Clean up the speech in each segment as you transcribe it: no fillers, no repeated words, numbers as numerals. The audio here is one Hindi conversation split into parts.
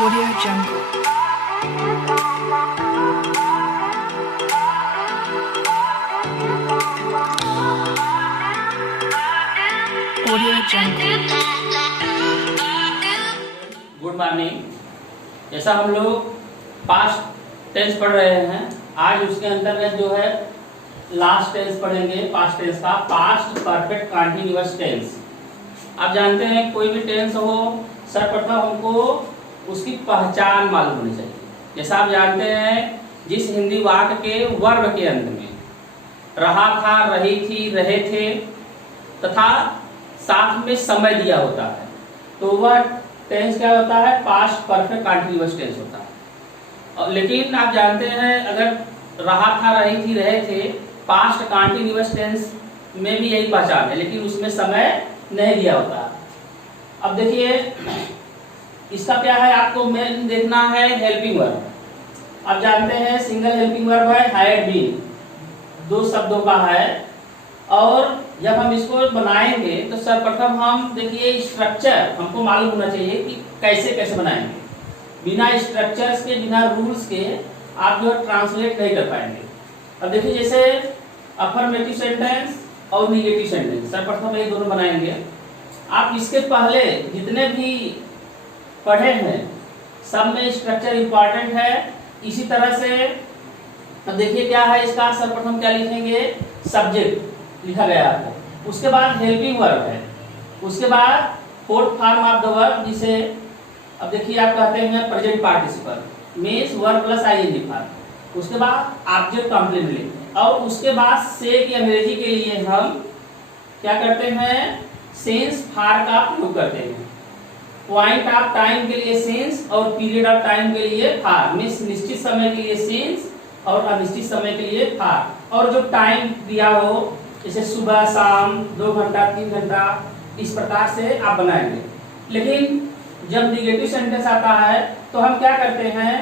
Audio Jungle. Audio Jungle. Good morning. जैसा हम लोग पास्ट टेंस पढ़ रहे हैं, आज उसके अंतर्गत जो है लास्ट टेंस पढ़ेंगे। पास्ट टेंस का पास्ट परफेक्ट कंटीन्यूअस टेंस। आप जानते हैं कोई भी टेंस हो, सर्वप्रथम हमको उसकी पहचान मालूम होनी चाहिए। जैसा आप जानते हैं जिस हिंदी वाक्य के वर्ब के अंत में रहा था, रही थी, रहे थे तथा साथ में समय दिया होता है, तो वह टेंस क्या होता है? पास्ट परफेक्ट कंटीन्यूअस टेंस होता है। लेकिन आप जानते हैं अगर रहा था, रही थी, रहे थे, पास्ट कंटीन्यूअस टेंस में भी यही पहचान है, लेकिन उसमें समय नहीं दिया होता। अब देखिए इसका क्या है, आपको मेन देखना है हेल्पिंग वर्ब। आप जानते हैं सिंगल हेल्पिंग वर्ब है, हैड बीन, दो शब्दों का है। और जब हम इसको बनाएंगे तो सर्वप्रथम हम देखिए स्ट्रक्चर हमको मालूम होना चाहिए कि कैसे कैसे बनाएंगे। बिना स्ट्रक्चर्स के, बिना रूल्स के आप जो ट्रांसलेट नहीं कर पाएंगे। अब देखिए जैसे अफर्मेटिव सेंटेंस और निगेटिव सेंटेंस, सर्वप्रथम ये दोनों बनाएंगे। आप इसके पहले जितने भी पढ़े हैं सब में स्ट्रक्चर इंपॉर्टेंट है। इसी तरह से अब देखिए क्या है इसका, सर्वप्रथम क्या लिखेंगे? सब्जेक्ट लिखा गया है, उसके बाद हेल्पिंग वर्ब है, उसके बाद fourth form of the verb जिसे अब देखिए आप कहते हैं present participle, means verb plus I N G form, उसके बाद ऑब्जेक्ट कॉम्प्लीमेंट लिखते हैं, और उसके बाद से की अंग्रेजी के लिए हम क्या करते हैं? सिंस फॉर का प्रयोग करते हैं। पॉइंट ऑफ टाइम के लिए सिंस और पीरियड ऑफ टाइम के लिए फॉर, मींस निश्चित समय के लिए सिंस और अनिश्चित समय के लिए फॉर। और जो टाइम दिया हो जैसे सुबह, शाम, 2 घंटा, 3 घंटा, इस प्रकार से आप बनाएंगे। लेकिन जब निगेटिव सेंटेंस आता है तो हम क्या करते हैं?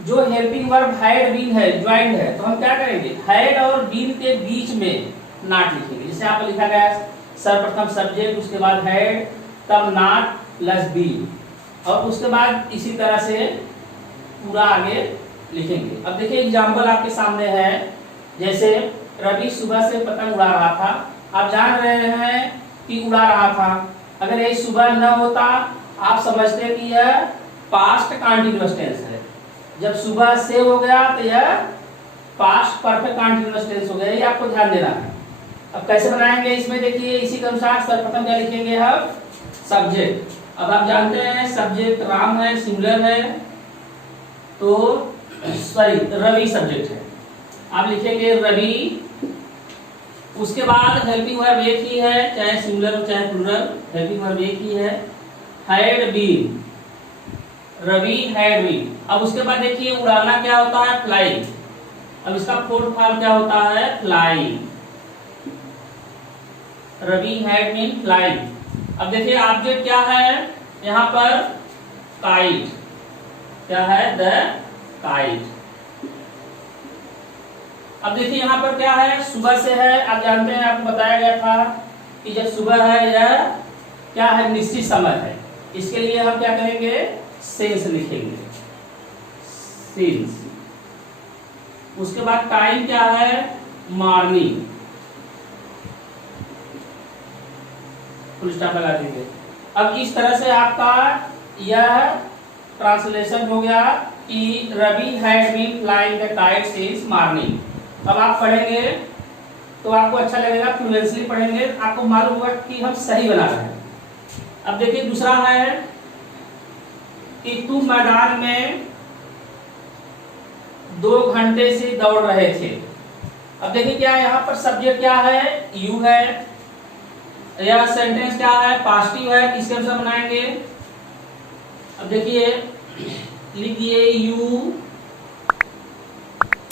जो हेल्पिंग वर्ब हैड बीन है, ज्वाइंट है, तो हम क्या करेंगे? हैड और बीन के बीच में नॉट लिखेंगे। जैसे आप लिखा गया है सर्वप्रथम सब्जेक्ट, उसके बाद हैड, तब नॉट प्लस बीन, और उसके बाद इसी तरह से पूरा आगे लिखेंगे। अब देखिए एग्जाम्पल आपके सामने है, जैसे रवि सुबह से पतंग उड़ा रहा था। आप जान रहे हैं कि उड़ा रहा था, अगर ये सुबह न होता आप समझते कि यह पास्ट कंटीन्यूअस टेंस है। जब सुबह से हो गया तो यह पास्ट परफेक्ट कंटीन्यूअस टेंस हो गया, ये आपको ध्यान देना है। अब कैसे बनाएंगे इसमें देखिए, इसी के अनुसार सर्वप्रथम क्या लिखेंगे हम? सब्जेक्ट। अब आप जानते हैं सब्जेक्ट राम है, सिंगुलर है, तो सॉरी रवि सब्जेक्ट है, आप लिखेंगे रवि। उसके बाद हेल्पिंग वर्ब एक ही है, चाहे सिंगुलर हो चाहे प्लूरल, हेल्पिंग वर्ब एक ही है, had been, Ravi had been. अब उसके बाद देखिए उड़ाना क्या होता है? फ्लाई। अब इसका फोर्थ फॉर्म क्या होता है? Fly, Ravi had been fly. अब देखिए ऑब्जेक्ट क्या है यहाँ पर? काइट। क्या है? The kite. अब देखिए यहाँ पर क्या है? सुबह से है। आप जानते हैं आपको बताया गया था कि जब सुबह है यह क्या है? निश्चित समय है। इसके लिए हम क्या करेंगे? सिंस लिखेंगे, सिंस। उसके बाद टाइम क्या है? मॉर्निंग, फुल स्टॉप लगा देंगे। अब इस तरह से आपका यह ट्रांसलेशन हो गया कि Ravi had been flying the kite since morning. अब आप पढ़ेंगे तो आपको अच्छा लगेगा, फ्लुएंटली पढ़ेंगे, आपको मालूम होगा कि हम सही बना रहे हैं। अब देखिए दूसरा है कि तुम मैदान में 2 घंटे से दौड़ रहे थे। अब देखिए क्या है यहाँ पर? सब्जेक्ट क्या है? यू है। यह सेंटेंस क्या है? पॉजिटिव है। किसके अनुसार बनाएंगे? अब देखिए लिख दिए यू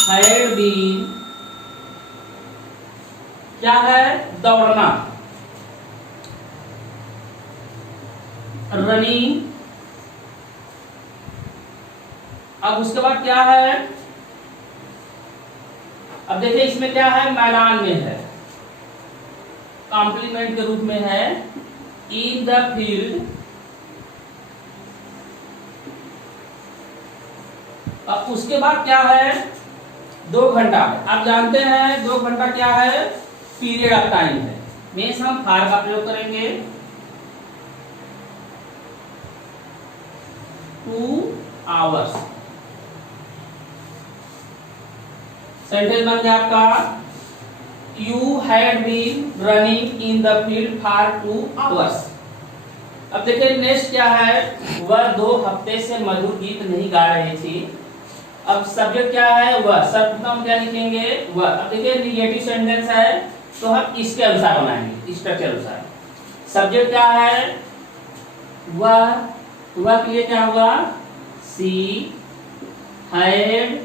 हैड बीन, क्या है? दौड़ना, रनिंग। अब उसके बाद क्या है? अब देखिए इसमें क्या है? मैदान में है, कॉम्प्लीमेंट के रूप में है। इन द फील्ड अब उसके बाद क्या है, 2 घंटा। आप जानते हैं 2 घंटा क्या है, पीरियड ऑफ टाइम है। मीन्स हम फार का प्रयोग करेंगे, 2 आवर्स। सेंटेंस बन गया आपका, you had been running in the field for 2 hours. अब देखिए नेक्स्ट क्या है, वह 2 हफ्ते से मधुर गीत नहीं गा रही थी। अब सब्जेक्ट क्या है, वह। सर्वप्रथम क्या लिखेंगे, वह। अब देखिए निगेटिव सेंटेंस है तो हम इसके अनुसार बनाएंगे, स्ट्रक्चर अनुसार। सब्जेक्ट क्या है, वह। वह के लिए क्या होगा, सी हैड।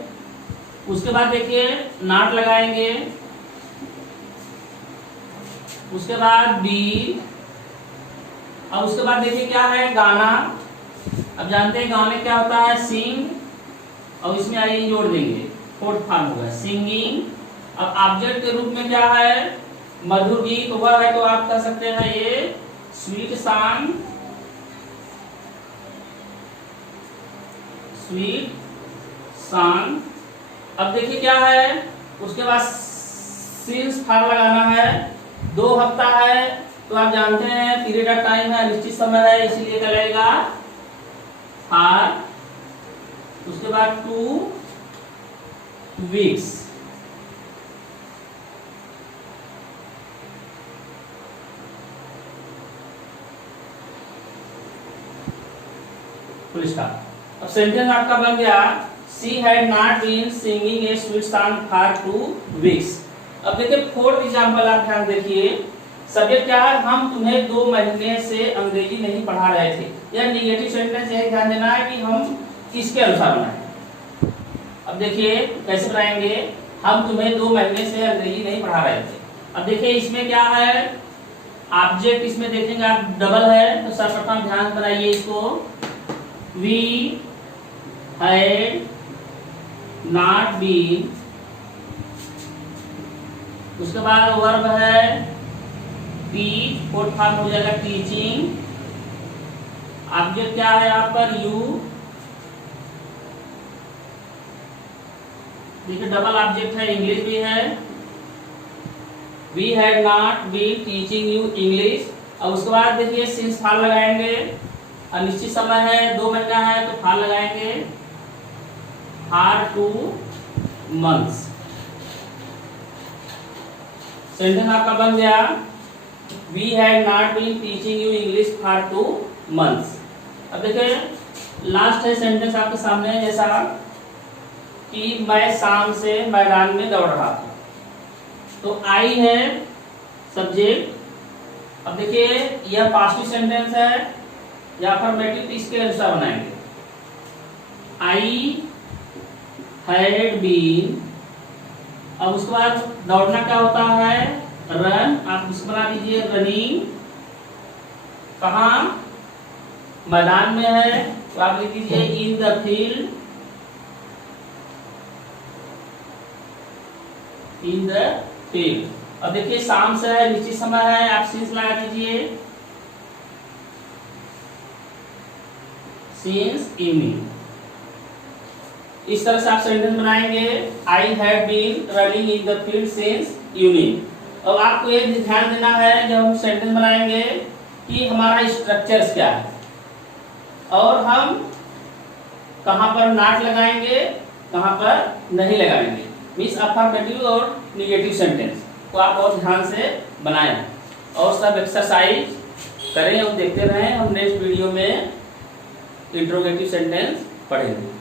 उसके बाद देखिए नॉट लगाएंगे, उसके बाद बी। अब उसके बाद देखिए क्या है, गाना। अब जानते हैं गाने क्या होता है, सिंग, और इसमें आई जोड़ देंगे, 4th फॉर्म होगा सिंगिंग। अब ऑब्जेक्ट के रूप में क्या है, मधुर गीत हुआ है, तो आप कह सकते हैं ये स्वीट सॉन्ग, स्वीट सॉन्ग। अब देखिए क्या है, उसके बाद सिंस फार लगाना है, 2 हफ्ता है तो आप जानते हैं पीरियड ऑफ टाइम है, निश्चित समय है, इसीलिए क्या लगेगा फार। उसके बाद 2 वीक्स। Full stop. अब सेंटेंस आपका बन गया, she had not been singing a sweet song for 2 weeks. अब देखिए 4th एग्जांपल आप ध्यान देखिए, सब्जेक्ट क्या है, हम तुम्हें 2 महीने से अंग्रेजी नहीं पढ़ा रहे थे। यह निगेटिव सेंटेंस है, ध्यान देना है कि हम किसके अनुसार बनाएं। अब देखिए कैसे बनाएंगे, हम तुम्हें 2 महीने से अंग्रेजी नहीं पढ़ा रहे थे। अब देखिए इसमें क्या है, ऑब्जेक्ट इसमें देखेंगे आप डबल है, तो सर्वप्रथम ध्यान बनाइए इसको, वी हैड नॉट बीन। उसके बाद वर्ब है टीच, 4th फॉर्म हो जाएगा टीचिंग। ऑब्जेक्ट क्या है यहाँ पर, यू। देखिए डबल ऑब्जेक्ट है, इंग्लिश भी है, we had not been teaching you English. और उसके बाद देखिए सिंस फार लगाएंगे, अनिश्चित समय है, 2 महीना है तो फार लगाएंगे, फॉर 2 मंथ्स। सेंटेंस आपका बन गया, we had not been teaching you English for 2 months. अब देखिए लास्ट है सेंटेंस आपके सामने, जैसा कि मैं शाम से मैदान में दौड़ रहा था, तो आई है सब्जेक्ट। अब देखिए यह पास्ट सेंटेंस है या अफर्मेटिव, इसके अनुसार बनाएंगे, आई हैड बीन। अब उसके बाद दौड़ना क्या होता है, रन। आप इसको बना दीजिए रनिंग। कहाँ, मैदान में है, तो आप लिख दीजिए इन the field, in the field. अब देखिए शाम से है, निश्चित समय है, आप सिंस लगा दीजिए, सिंस इवनिंग। इस तरह से आप सेंटेंस बनाएंगे, I have been running in the field since evening. अब आपको ये ध्यान देना है जब हम सेंटेंस बनाएंगे कि हमारा स्ट्रक्चर्स क्या है और हम कहां पर नॉट लगाएंगे, कहां पर नहीं लगाएंगे, मीन्स अफर्मेटिव और निगेटिव सेंटेंस को आप बहुत ध्यान से बनाएं और सब एक्सरसाइज करें और देखते रहें। हम नेक्स्ट वीडियो में इंट्रोगेटिव सेंटेंस पढ़ेंगे।